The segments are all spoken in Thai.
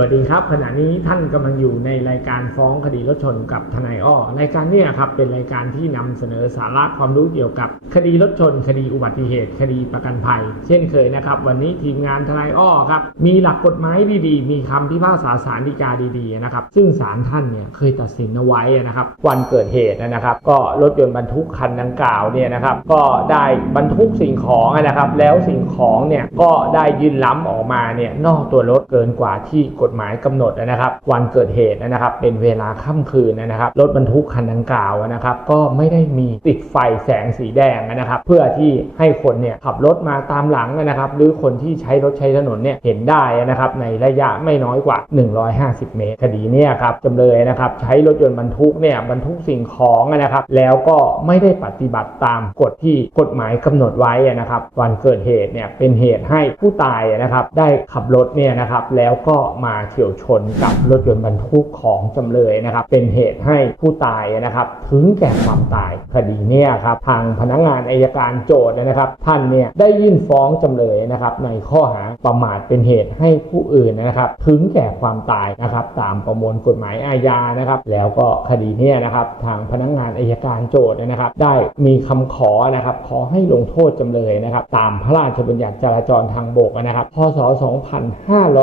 วัสดีครับ ขณะนี้ท่านกำลังอยู่ในรายการฟ้องคดีรถชนกับทนายอ้อรายการนี้ครับเป็นรายการที่นำเสนอสาระความรู้เกี่ยวกับ คดีรถชน คดีอุบัติเหตุ คดีประกันภัย เช่นเคยนะครับ วันนี้ทีมงานทนายอ้อครับมีหลักกฎหมายดีๆ มีคำพิพากษาสารดีกาดีๆนะครับซึ่งศาลท่านเนี่ยเคยตัดสินเอาไว้นะครับวันเกิดเหตุนะครับ ก็รถยนต์บรรทุกคันดังกล่าวเนี่ยนะครับก็ได้บรรทุกสิ่งของนะครับแล้วสิ่งของเนี่ยก็ได้ยื่นล้ำออกมาเนี่ยนอกตัวรถเกินกว่าที่กฎฎหมายกำหนดนะครับ วันเกิดเหตุนะครับ เป็นเวลาค่ำคืนนะครับ รถบรรทุกคันดังกล่าวนะครับ ก็ไม่ได้มีติดไฟแสงสีแดงนะครับ เพื่อที่ให้คนเนี่ยขับรถมาตามหลังนะครับ หรือคนที่ใช้รถใช้ถนนเนี่ยเห็นได้นะครับ ในระยะไม่น้อยกว่า 150 เมตร คดีเนี่ยครับจำเลยนะครับใช้รถยนต์บรรทุกเนี่ยบรรทุกสิ่งของนะครับ แล้วก็ไม่ได้ปฏิบัติตามกฎที่กฎหมายกำหนดไว้นะครับ วันเกิดเหตุเนี่ยเป็นเหตุให้ผู้ตายนะครับ ได้ขับรถเนี่ยนะครับ แล้วก็มาเฉียวชนกับรถยนต์บรรทุกของจำเลยนะครับ เป็นเหตุให้ผู้ตายนะครับถึงแก่ความตายคดีเนี่ยครับทางพนักงานอายการโจทย์นะครับ ท่านเนี่ยได้ยื่นฟ้องจำเลยนะครับ ในข้อหาประมาทเป็นเหตุให้ผู้อื่นนะครับถึงแก่ความตายนะครับ ตามประมวลกฎหมายอาญานะครับ แล้วก็คดีเนี่ยนะครับ ทางพนักงานอายการโจทย์นะครับ ได้มีคำขอนะครับ ขอให้ลงโทษจำเลยนะครับ ตามพระราชบัญญัติจราจรทางบกนะครับพศ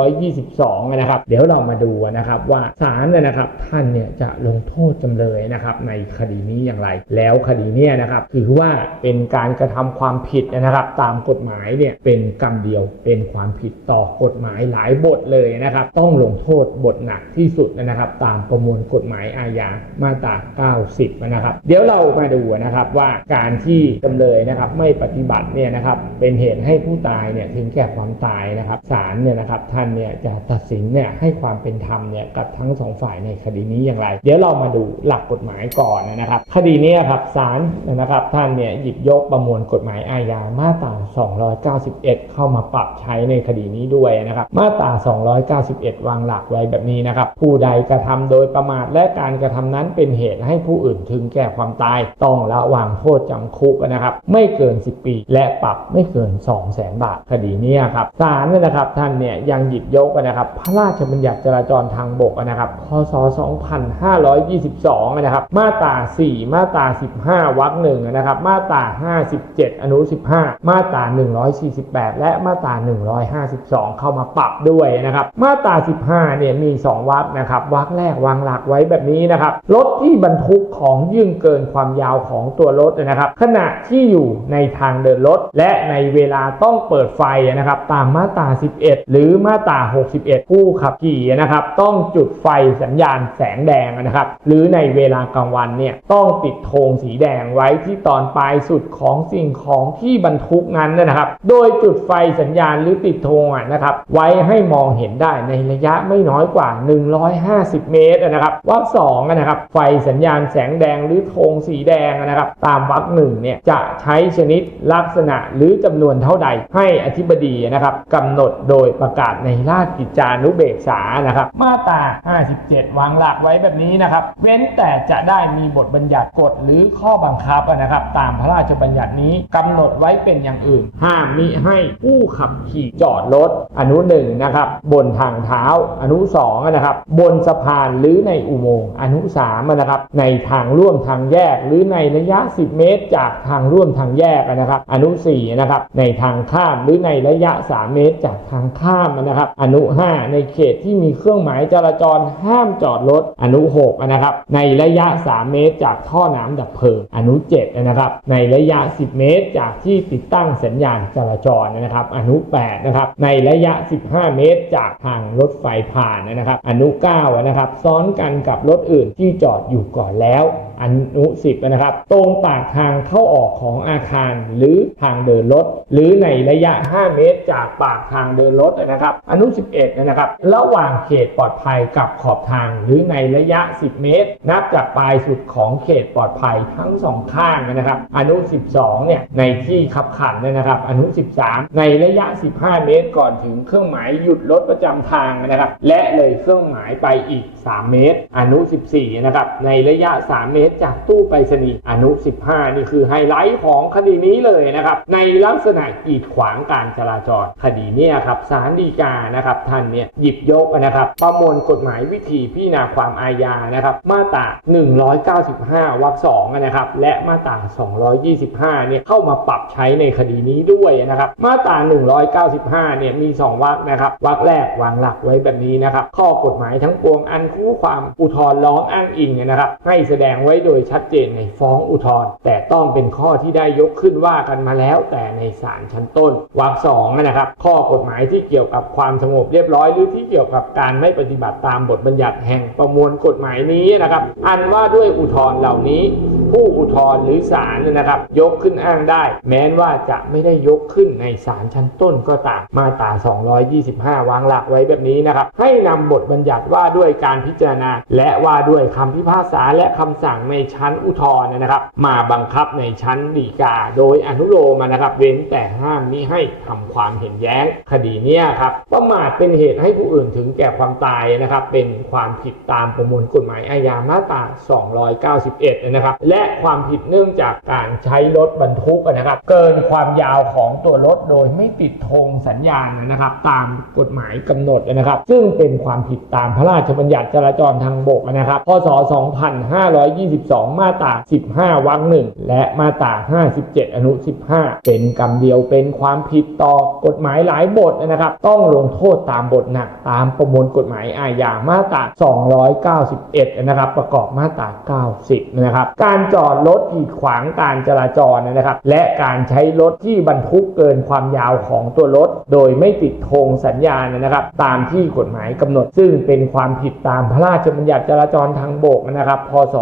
2522นะครับ เดี๋ยวเรามาดูนะครับว่าศาลเนี่ยนะครับท่านเนี่ยจะลงโทษจำเลยนะครับในคดีนี้อย่างไร แล้วคดีเนี่ยนะครับถือว่าเป็นการกระทำความผิดนะครับ ตามกฎหมายเนี่ยเป็นกรรมเดียวเป็นความผิดต่อกฎหมายหลายบทเลยนะครับ ต้องลงโทษบทหนักที่สุดนะครับ ตามประมวลกฎหมายอาญามาตรา 90 นะครับ เดี๋ยวเรามาดูนะครับว่าการที่จำเลยนะครับไม่ปฏิบัติเนี่ยนะครับเป็นเหตุให้ผู้ตายเนี่ยถึงแก่ความตายนะครับศาลเนี่ยนะครับท่านเนี่ยจะตัดสินเนี่ยให้ความเป็นธรรมเนี่ยกับทั้งสองฝ่ายในคดีนี้อย่างไร เดี๋ยวเรามาดูหลักกฎหมายก่อนนะครับ คดีนี้ครับศาลนะครับท่านเนี่ยหยิบยกประมวลกฎหมายอาญามาตรา 291 เข้ามาปรับใช้ในคดีนี้ด้วยนะครับ มาตรา 291 วางหลักไว้แบบนี้นะครับ ผู้ใดกระทำโดยประมาทและการกระทำนั้นเป็นเหตุให้ผู้อื่นถึงแก่ความตาย ต้องละวางโทษจำคุกนะครับ ไม่เกิน 10 ปี และปรับไม่เกิน 2 0 0 0 0 0 บาท คดีนี้ครับศาลเนี่ยนะครับท่านเนี่ยยังหยิบยกนะครับพระราชบัญญัติจราจรทางบกนะครับ พศ 2522 นะครับ มาตรา 4 มาตรา 15 วรรคหนึ่งนะครับ มาตรา 57 อนุ 15 มาตรา 148 และมาตรา 152 เข้ามาปรับด้วยนะครับ มาตรา 15 เนี่ยมี 2 วรรคนะครับ วรรคแรกวางหลักไว้แบบนี้นะครับ รถที่บรรทุกของยื่นเกินความยาวของตัวรถนะครับ ขณะที่อยู่ในทางเดินรถ และในเวลาต้องเปิดไฟนะครับ ตามมาตรา 11 หรือมาตรา 61 ผูู้้ขับขี่นะครับ ต้องจุดไฟสัญญาณแสงแดงนะครับ หรือในเวลากลางวันเนี่ยต้องติดธงสีแดงไว้ที่ตอนปลายสุดของสิ่งของที่บรรทุกนั้นนะครับ โดยจุดไฟสัญญาณหรือติดธงนะครับ ไว้ให้มองเห็นได้ในระยะไม่น้อยกว่า 150 เมตรนะครับวรรคสองนะครับ ไฟสัญญาณแสงแดงหรือธงสีแดงนะครับ ตามวรรคหนึ่งเนี่ยจะใช้ชนิดลักษณะหรือจำนวนเท่าใดให้อธิบดีนะครับกำหนดโดยประกาศในราชกิจจานุเบกษานะครับ มาตรา 57 วางหลักไว้แบบนี้นะครับ เว้นแต่จะได้มีบทบัญญัติกฎหรือข้อบังคับนะครับ ตามพระราชบัญญัตินี้กำหนดไว้เป็นอย่างอื่น ห้ามมิให้ผู้ขับขี่จอดรถอนุหนึ่งนะครับ บนทางเท้าอนุสองนะครับ บนสะพานหรือในอุโมงค์อนุสามนะครับ ในทางร่วมทางแยก หรือในระยะ 10 เมตร จากทางร่วมทางแยกนะครับ อนุ4นะครับ ในทางข้ามหรือในระยะ 3 เมตร จากทางข้ามนะครับ อนุ 5 ในเขตที่มีเครื่องหมายจราจรห้ามจอดรถอนุ6นะครับในระยะ 3 เมตร จากท่อน้ำดับเพลิงอนุ7นะครับในระยะ 10 เมตร จากที่ติดตั้งสัญญาณจราจรนะครับอนุ8นะครับในระยะ 15 เมตร จากทางรถไฟผ่านนะครับอนุ9นะครับซ้อนกันกับรถอื่นที่จอดอยู่ก่อนแล้ว อนุ10นะครับ ตรงปากทางเข้าออกของอาคารหรือทางเดินรถ หรือในระยะ 5 เมตร จากปากทางเดินรถนะครับ อนุ 11 นะครับ ระหว่างเขตปลอดภัยกับขอบทางหรือในระยะ 10 เมตร นับจากปลายสุดของเขตปลอดภัยทั้งสองข้างนะครับ อนุ 12 เนี่ยในที่ขับขันนะครับ อนุ 13 ในระยะ 15 เมตร ก่อนถึงเครื่องหมายหยุดรถประจำทางนะครับ และเลยเครื่องหมายไปอีก 3 เมตร อนุ 14 นะครับ ในระยะ 3 เมตรจากตู้ไปรษณีย์อนุ 15 นี่คือไฮไลท์ของคดีนี้เลยนะครับ ในลักษณะกีดขวางการจราจร คดีเนี้ครับศาลฎีกานะครับท่านเนี่ยหยิบยกนะครับประมวลกฎหมายวิธีพิจารณาความอาญานะครับมาตรา 195 วรรค2นะครับและมาตรา 225 เนี่ยเข้ามาปรับใช้ในคดีนี้ด้วยนะครับมาตรา 195 เนี่ยมี 2 วรรคนะครับวรรคแรกวางหลักไว้แบบนี้นะครับข้อกฎหมายทั้งปวงอันคู่ความอุทธรณ์ร้องอ้างอิงนะครับให้แสดงไว้โดยชัดเจนในฟ้องอุทธรณ์แต่ต้องเป็นข้อที่ได้ยกขึ้นว่ากันมาแล้ว แต่ในศาลชั้นต้นวรรคสองนะครับ ข้อกฎหมายที่เกี่ยวกับความสงบเรียบร้อย หรือที่เกี่ยวกับการไม่ปฏิบัติตามบทบัญญัติแห่งประมวลกฎหมายนี้นะครับ อันว่าด้วยอุทธรณ์เหล่านี้ ผู้อุทธรณ์หรือศาลนะครับ ยกขึ้นอ้างได้ แม้นว่าจะไม่ได้ยกขึ้นในศาลชั้นต้นก็ตามมาตรา 225 วางหลักไว้แบบนี้นะครับ ให้นำบทบัญญัติว่าด้วยการพิจารณา และว่าด้วยคำพิพากษาและคำสั่งในชั้นอุทธรณ์นะครับ มาบังคับในชั้นฎีกา โดยอนุโลมนะครับ เว้นแต่ห้ามมิให้ทำความเห็นแย้งคดีเนี้ยครับประมาทเป็นเหตุให้ผู้อื่นถึงแก่ความตายนะครับ เป็นความผิดตามประมวลกฎหมายอาญามาตรา 291 นะครับ และความผิดเนื่องจากการใช้รถบรรทุกนะครับ เกินความยาวของตัวรถโดยไม่ติดธงสัญญาณนะครับ ตามกฎหมายกำหนดนะครับ ซึ่งเป็นความผิดตามพระราชบัญญัติจราจรทางบกนะครับ พศ42 มาตรา 15 วรรคหนึ่งและมาตรา 57 อนุ 15 เป็นกรรมเดียวเป็นความผิดต่อกฎหมายหลายบทนะครับ ต้องลงโทษตามบทหนักตามประมวลกฎหมายอาญามาตรา 291 นะครับ ประกอบมาตรา 90 นะครับ การจอดรถกีดขวางการจราจรนะครับ และการใช้รถที่บรรทุกเกินความยาวของตัวรถ โดยไม่ติดธงสัญญาณนะครับ ตามที่กฎหมายกำหนด ซึ่งเป็นความผิดตามพระราชบัญญัติจราจรทางบกนะครับ พศ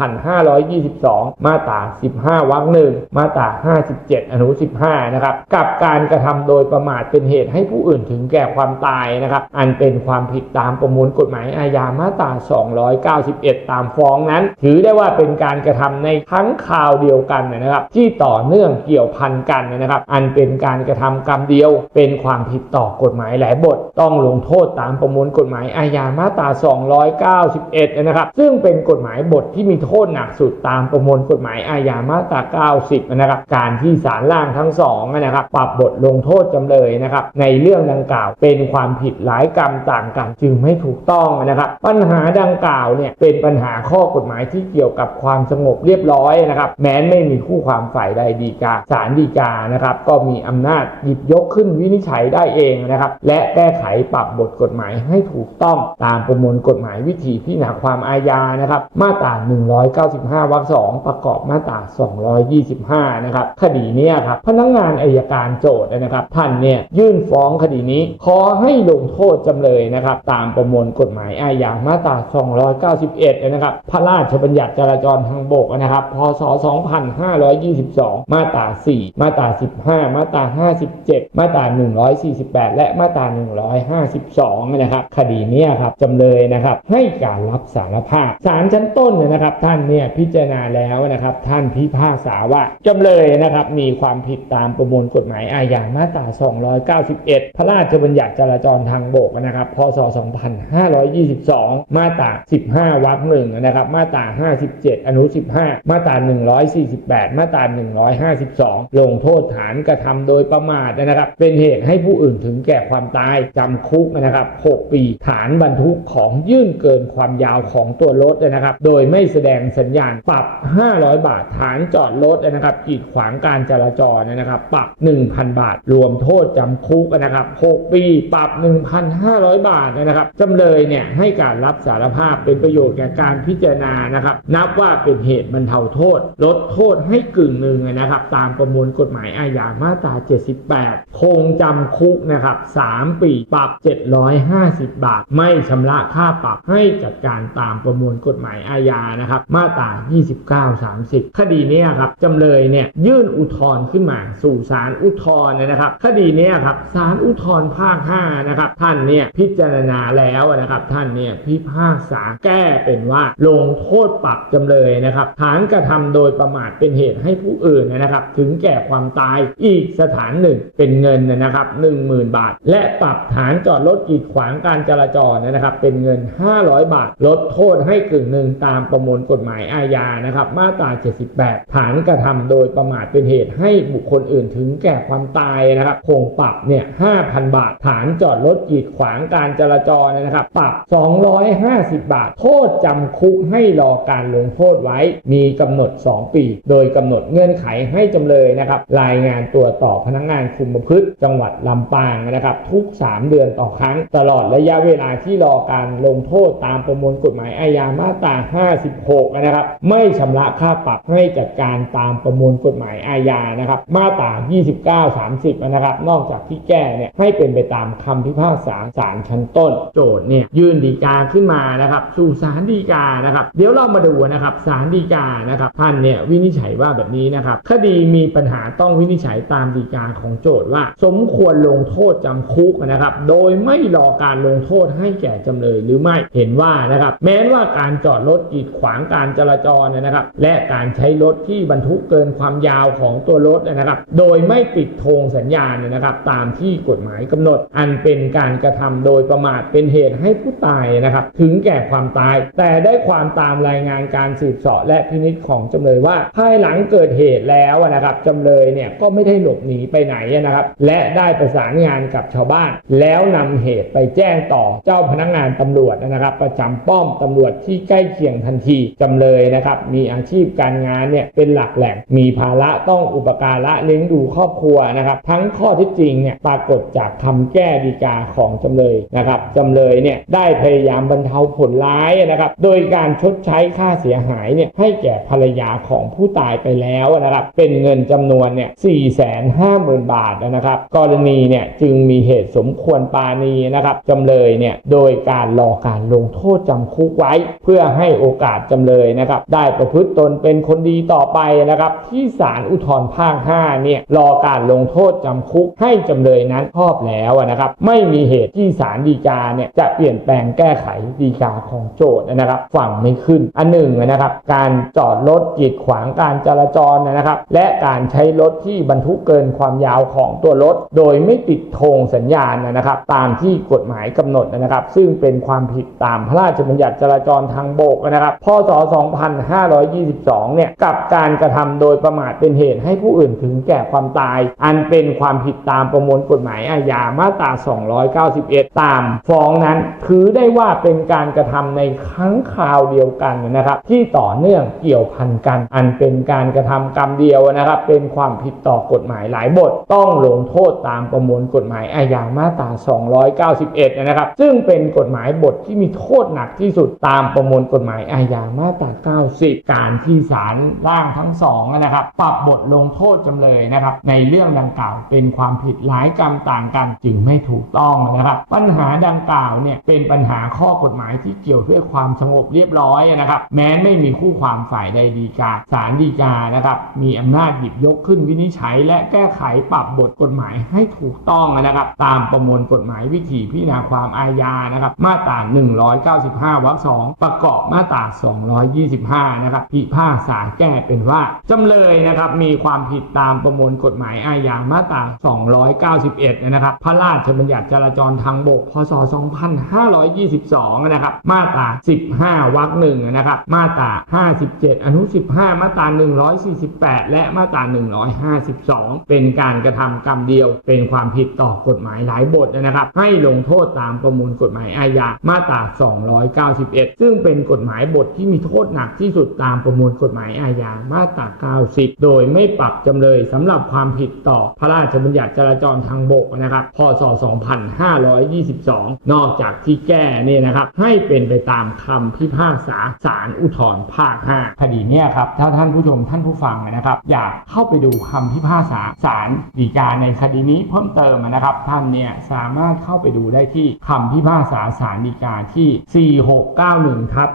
2522 มาตรา 15 วรรคหนึ่งมาตรา 57 อนุ 15 นะครับ กับการกระทำโดยประมาทเป็นเหตุให้ผู้อื่นถึงแก่ความตายนะครับ อันเป็นความผิดตามประมวลกฎหมายอาญา มาตรา 291 ตามฟ้องนั้น ถือได้ว่าเป็นการกระทำในทั้งข่าวเดียวกันนะครับ ที่ต่อเนื่องเกี่ยวพันกันนะครับ อันเป็นการกระทำกรรมเดียว เป็นความผิดต่อกฎหมายหลายบท ต้องลงโทษตามประมวลกฎหมายอาญา มาตรา 291 นะครับ ซึ่งเป็นกฎหมายบทที่มีโทษหนักสุดตามประมวลกฎหมายอาญามาตรา 90 นะครับ การที่ศาลล่างทั้งสองนะครับ ปรับบทลงโทษจำเลยนะครับ ในเรื่องดังกล่าวเป็นความผิดหลายกรรมต่างกันจึงไม่ถูกต้องนะครับ ปัญหาดังกล่าวเนี่ยเป็นปัญหาข้อกฎหมายที่เกี่ยวกับความสงบเรียบร้อยนะครับ แม้นไม่มีคู่ความฝ่ายใดดีกาศาลฎีกานะครับ ก็มีอำนาจหยิบยกขึ้นวินิจฉัยได้เองนะครับ และแก้ไขปรับบทกฎหมายให้ถูกต้องตามประมวลกฎหมายวิธีพิจารณาความอาญานะครับ มาตรา195วรรค2ประกอบมาตรา 225 นะครับ คดีนี้ครับพนักงานอายการโจทย์นะครับ ท่านเนี่ยยื่นฟ้องคดีนี้ ขอให้ลงโทษจำเลยนะครับ ตามประมวลกฎหมายอาญามาตรา 291 นะครับ พระราชบัญญัติจราจรทางบกนะครับ พศ 2522 มาตรา 4 มาตรา 15 มาตรา 57 มาตรา 148 และมาตรา 152 นะครับ คดีนี้ครับจำเลยนะครับให้การรับสารภาพศาลชั้นต้นเนี่ยนะครับท่านเนี่ยพิจารณาแล้วนะครับ ท่านพิพากษาว่าจำเลยนะครับมีความผิดตามประมวลกฎหมายอาญามาตรา 291 พระราชบัญญัติจราจรทางบกนะครับ พศ 2522 มาตรา 15 วรรคหนึ่งนะครับ มาตรา 57 อนุ 15 มาตรา 148 มาตรา 152 ลงโทษฐานกระทำโดยประมาทนะครับ เป็นเหตุให้ผู้อื่นถึงแก่ความตายจำคุกนะครับ 6 ปี ฐานบรรทุกของยื่นเกินความยาวของตัวรถนะครับ โดยไม่แสดงสัญญาณ ปรับ 500 บาทฐานจอดรถนะครับกีดขวางการจราจรนะครับ ปรับ 1,000 บาท รวมโทษจำคุกนะครับ 6 ปี ปรับ 1,500 บาทนะครับจำเลยเนี่ยให้การรับสารภาพเป็นประโยชน์แก่การพิจารณานะครับ นับว่าเป็นเหตุบรรเทาโทษ ลดโทษให้กึ่งหนึ่งนะครับ ตามประมวลกฎหมายอาญามาตรา 78 คงจำคุกนะครับ 3 ปีปรับ 750 บาท ไม่ชำระค่าปรับให้จัดการตามประมวลกฎหมายอาญานะครับมาตรา 29 30 คดีนี้ครับจำเลยเนี่ยยื่นอุทธรณ์ขึ้นมาสู่ศาลอุทธรณ์นะครับ คดีนี้ครับศาลอุทธรณ์ภาค 5 นะครับ ท่านเนี่ยพิจารณาแล้วนะครับท่านเนี่ยพิพากษาแก้เป็นว่าลงโทษปรับจำเลยนะครับฐานกระทำโดยประมาทเป็นเหตุให้ผู้อื่นนะครับ ถึงแก่ความตายอีกสถานหนึ่งเป็นเงินนะครับ 10,000 บาท และปรับฐานจอดรถกีดขวางการจราจรนะครับ เป็นเงิน 500 บาท ลดโทษให้กึ่งหนึ่งตามประมวลกฎหมายอาญานะครับ มาตรา 78 ฐานกระทำโดยประมาทเป็นเหตุให้บุคคลอื่นถึงแก่ความตายนะครับคงปรับเนี่ย 5,000 บาท ฐานจอดรถกีดขวางการจราจรนะครับ ปรับ 250 บาท โทษจำคุกให้รอการลงโทษไว้ มีกำหนด 2 ปี โดยกำหนดเงื่อนไขให้จำเลยนะครับ รายงานตัวต่อพนักงานคุมประพฤติจังหวัดลำปางนะครับ ทุก 3 เดือนต่อครั้ง ตลอดระยะเวลาที่รอการลงโทษตามประมวลกฎหมายอาญามาตรา 56นะครับ ไม่ชำระค่าปรับให้จัดการตามประมวลกฎหมายอาญานะครับ มาตรา 29 30 นะครับ นอกจากที่แก้เนี่ยให้เป็นไปตามคำพิพากษาศาลชั้นต้น โจทย์เนี่ยยื่นดีกาขึ้นมานะครับ สู่ศาลฎีกานะครับ เดี๋ยวเรามาดูนะครับศาลฎีกานะครับท่านเนี่ยวินิจฉัยว่าแบบนี้นะครับคดีมีปัญหาต้องวินิจฉัยตามฎีกาของโจทย์ว่า สมควรลงโทษจำคุกนะครับ โดยไม่รอการลงโทษให้แก่จำเลยหรือไม่เห็นว่านะครับ แม้ว่าการจอดรถกีดขวางการจราจรนะครับ และการใช้รถที่บรรทุกเกินความยาวของตัวรถนะครับ โดยไม่ติดธงสัญญาณนะครับ ตามที่กฎหมายกำหนด อันเป็นการกระทำโดยประมาทเป็นเหตุให้ผู้ตายนะครับ ถึงแก่ความตาย แต่ได้ความตามรายงานการสืบเสาะและพินิจของจำเลยว่า ภายหลังเกิดเหตุแล้วนะครับจำเลยเนี่ยก็ไม่ได้หลบหนีไปไหนนะครับ และได้ประสานงานกับชาวบ้าน แล้วนำเหตุไปแจ้งต่อเจ้าพนักงานตำรวจนะครับ ประจำป้อมตำรวจที่ใกล้เคียงทันทีจำเลยนะครับมีอาชีพการงานเนี่ยเป็นหลักแหล่งมีภาระต้องอุปการะเลี้ยงดูครอบครัวนะครับ ทั้งข้อที่จริงเนี่ยปรากฏจากคำแก้ดีกาของจำเลยนะครับจำเลยเนี่ยได้พยายามบรรเทาผลร้ายนะครับโดยการชดใช้ค่าเสียหายเนี่ยให้แก่ภรรยาของผู้ตายไปแล้วนะครับเป็นเงินจำนวนเนี่ยสี่แสนห้าหมื่นบาทนะครับ กรณีเนี่ยจึงมีเหตุสมควรปาณีนะครับจำเลยเนี่ยโดยการรอการลงโทษจำคุกไว้ เพื่อให้โอกาสจำเลยนะครับได้ประพฤติตนเป็นคนดีต่อไปนะครับ ที่ศาลอุทธรภาค5เนี่ยรอการลงโทษจำคุกให้จำเลยนั้นชอบแล้วนะครับไม่มีเหตุที่ศาลฎีกาเนี่ยจะเปลี่ยนแปลงแก้ไขฎีกาของโจทย์นะครับฝั่งไม่ขึ้นอันหนึ่งนะครับการจอดรถกีดขวางการจราจรนะครับ และการใช้รถที่บรรทุกเกินความยาวของตัวรถ โดยไม่ติดธงสัญญาณนะครับ ตามที่กฎหมายกำหนดนะครับ ซึ่งเป็นความผิดตามพระราชบัญญัติจราจรทางบกนะครับพศ2522 เนี่ย กับการกระทำโดยประมาทเป็นเหตุให้ผู้อื่นถึงแก่ความตาย อันเป็นความผิดตามประมวลกฎหมายอาญามาตรา 291 ตามฟ้องนั้นถือได้ว่าเป็นการกระทำในครั้งคราวเดียวกันนะครับ ที่ต่อเนื่องเกี่ยวพันกัน อันเป็นการกระทำกรรมเดียวนะครับ เป็นความผิดต่อกฎหมายหลายบท ต้องลงโทษตามประมวลกฎหมายอาญามาตรา 291 นะครับ ซึ่งเป็นกฎหมายบทที่มีโทษหนักที่สุดตามประมวลกฎหมายอาญามาตรา90 การที่ศาลร่างทั้งสองนะครับ ปรับบทลงโทษจำเลยนะครับ ในเรื่องดังกล่าวเป็นความผิดหลายกรรมต่างกัน จึงไม่ถูกต้องนะครับ ปัญหาดังกล่าวเนี่ยเป็นปัญหาข้อกฎหมายที่เกี่ยวด้วยความสงบเรียบร้อยนะครับ แม้ไม่มีคู่ความฝ่ายใดดีกาศาลฎีกานะครับ มีอำนาจหยิบยกขึ้นวินิจฉัย และแก้ไขปรับบทกฎหมายให้ถูกต้องนะครับ ตามประมวลกฎหมายวิธีพิจารณาความอาญานะครับ มาตรา 195 วรรคสองประกอบมาตรา2 225 นะครับพิพากษาแก้เป็นว่าจำเลยนะครับมีความผิดตามประมวลกฎหมายอาญามาตรา 291 นะครับ พระราชบัญญัติจราจรทางบก พศ 2522 นะครับ มาตรา 15 วรรคหนึ่งนะครับ มาตรา 57 อนุ 15 มาตรา 148 และมาตรา 152 เป็นการกระทำกรรมเดียว เป็นความผิดต่อกฎหมายหลายบทนะครับ ให้ลงโทษตามประมวลกฎหมายอาญา มาตรา 291 ซึ่งเป็นกฎหมายบทที่มีโทษหนักที่สุดตามประมวลกฎหมายอาญามาตรา 90 โดยไม่ปรับจำเลยสำหรับความผิดต่อพระราชบัญญัติจราจรทางบกนะครับ พศ 2522 นอกจากที่แก้เนี่ยนะครับ ให้เป็นไปตามคำพิพากษาศาลอุทธรภาค 5 คดีเนี้ยครับ ถ้าท่านผู้ชมท่านผู้ฟังนะครับ อยากเข้าไปดูคำพิพากษาศาลฎีกาในคดีนี้เพิ่มเติมนะครับ ท่านเนี่ยสามารถเข้าไปดูได้ที่คำพิพากษาศาลฎีกาที่ 4691ทับ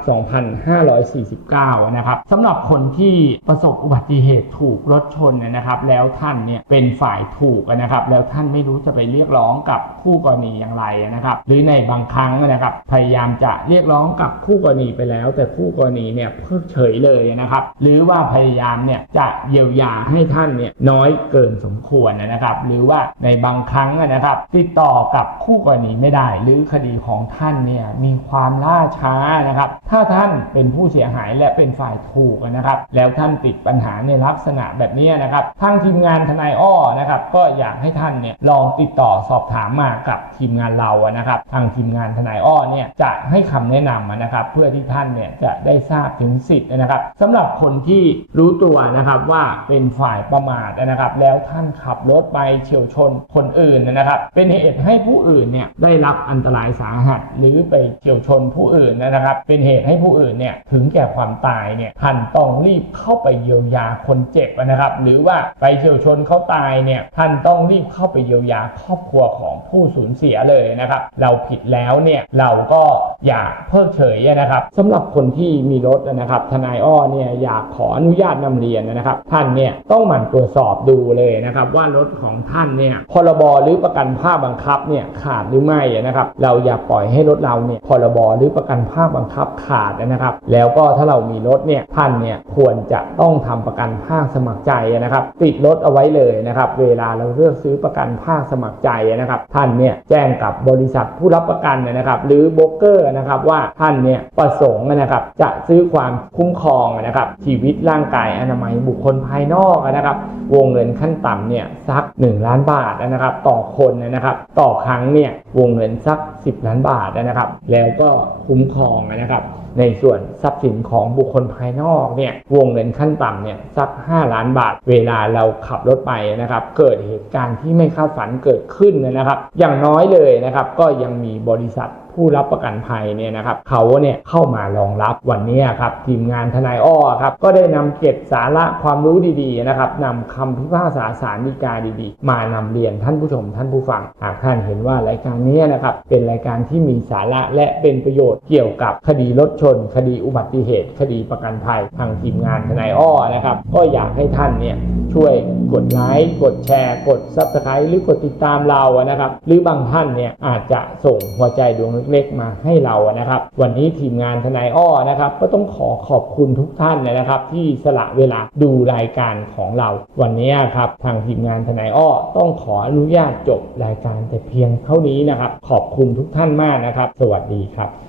2500 2549 นะครับสำหรับคนที่ประสบอุบัติเหตุถูกรถชนนะครับ แล้วท่านเนี่ยเป็นฝ่ายถูกนะครับ แล้วท่านไม่รู้จะไปเรียกร้องกับคู่กรณีอย่างไรนะครับ หรือในบางครั้งนะครับ พยายามจะเรียกร้องกับคู่กรณีไปแล้ว แต่คู่กรณีเนี่ยเพิกเฉยเลยนะครับ หรือว่าพยายามเนี่ยจะเยียวยาให้ท่านเนี่ยน้อยเกินสมควรนะครับ หรือว่าในบางครั้งนะครับ ติดต่อกับคู่กรณีไม่ได้ หรือคดีของท่านเนี่ยมีความล่าช้านะครับ ถ้าท่านเป็นผูู้้เสียหายและเป็นฝ่ายถูกนะครับ แล้วท่านติดปัญหาในลักษณะแบบนี้นะครับทางทีมงานทนายอ้อนะครับ ก็อยากให้ท่านเนี่ยลองติดต่อสอบถามมากับทีมงานเรานะครับ ทางทีมงานทนายอ้อเนี่ยจะให้คำแนะนำนะครับ เพื่อที่ท่านเนี่ยจะได้ทราบถึงสิทธิ์นะครับสำหรับคนที่รู้ตัวนะครับว่าเป็นฝ่ายประมาทนะครับ แล้วท่านขับรถไปเฉียวชนคนอื่นนะครับ เป็นเหตุให้ผู้อื่นเนี่ยได้รับอันตรายสาหัส หรือไปเฉียวชนผู้อื่นนะครับ เป็นเหตุให้ผู้อื่นเนี่ยถึงแก่ความตายเนี่ยท่านต้องรีบเข้าไปเยียวยาคนเจ็บนะครับ หรือว่าไปเฉียวชนเขาตายเนี่ยท่านต้องรีบเข้าไปเยียวยาครอบครัวของผู้สูญเสียเลยนะครับ เราผิดแล้วเนี่ยเราก็อย่าเพิกเฉยนะครับสำหรับคนที่มีรถนะครับ ทนายอ้อเนี่ยอยากขออนุญาตนำเรียนนะครับ ท่านเนี่ยต้องหมั่นตรวจสอบดูเลยนะครับว่ารถของท่านเนี่ยพรบหรือประกันภาคบังคับเนี่ยขาดหรือไม่นะครับ เราอย่าปล่อยให้รถเราเนี่ยพรบหรือประกันภาคบังคับขาดนะครับแล้วก็ถ้าเรามีรถเนี่ยท่านเนี่ยควรจะต้องทำประกันภาคสมัครใจนะครับ ติดรถเอาไว้เลยนะครับ เวลาเราเลือกซื้อประกันภาคสมัครใจนะครับ ท่านเนี่ยแจ้งกับบริษัทผู้รับประกันนะครับ หรือโบรกเกอร์นะครับว่าท่านเนี่ยประสงค์นะครับ จะซื้อความคุ้มครองนะครับ ชีวิตร่างกายอนามัยบุคคลภายนอกนะครับ วงเงินขั้นต่ำเนี่ยสัก 1 ล้านบาทนะครับ ต่อคนนะครับ ต่อครั้งเนี่ยวงเงินสัก 10 ล้านบาทนะครับ แล้วก็คุ้มครองนะครับ ในส่วนทรัพย์สินของบุคคลภายนอกเนี่ยวงเงินขั้นต่ำเนี่ยสัก 5 ล้านบาท เวลาเราขับรถไปนะครับ เกิดเหตุการณ์ที่ไม่คาดฝันเกิดขึ้นนะครับ อย่างน้อยเลยนะครับ ก็ยังมีบริษัท ผู้รับประกันภัยเนี่ยนะครับเขาเนี่ยเข้ามารองรับวันนี้ครับทีมงานทนายอ้อครับก็ได้นำเก็บสาระความรู้ดีๆนะครับนำคำพิพากษาสารฎีกาดีๆ มานำเรียนท่านผู้ชมท่านผู้ฟังหากท่านเห็นว่ารายการนี้นะครับเป็นรายการที่มีสาระและเป็นประโยชน์เกี่ยวกับคดีรถชน คดีอุบัติเหตุ คดีประกันภัยทางทีมงานทนายอ้อนะครับก็อยากให้ท่านเนี่ยช่วยกดไลค์กดแชร์กด Subscribe หรือกดติดตามเรานะครับ หรือบางท่านเนี่ยอาจจะส่งหัวใจดวงเล็กๆมาให้เรานะครับ วันนี้ทีมงานทนายอ้อนะครับ ก็ต้องขอขอบคุณทุกท่านนะครับ ที่สละเวลาดูรายการของเรา วันนี้ครับทางทีมงานทนายอ้อต้องขออนุญาตจบรายการแต่เพียงเท่านี้นะครับ ขอบคุณทุกท่านมากนะครับ สวัสดีครับ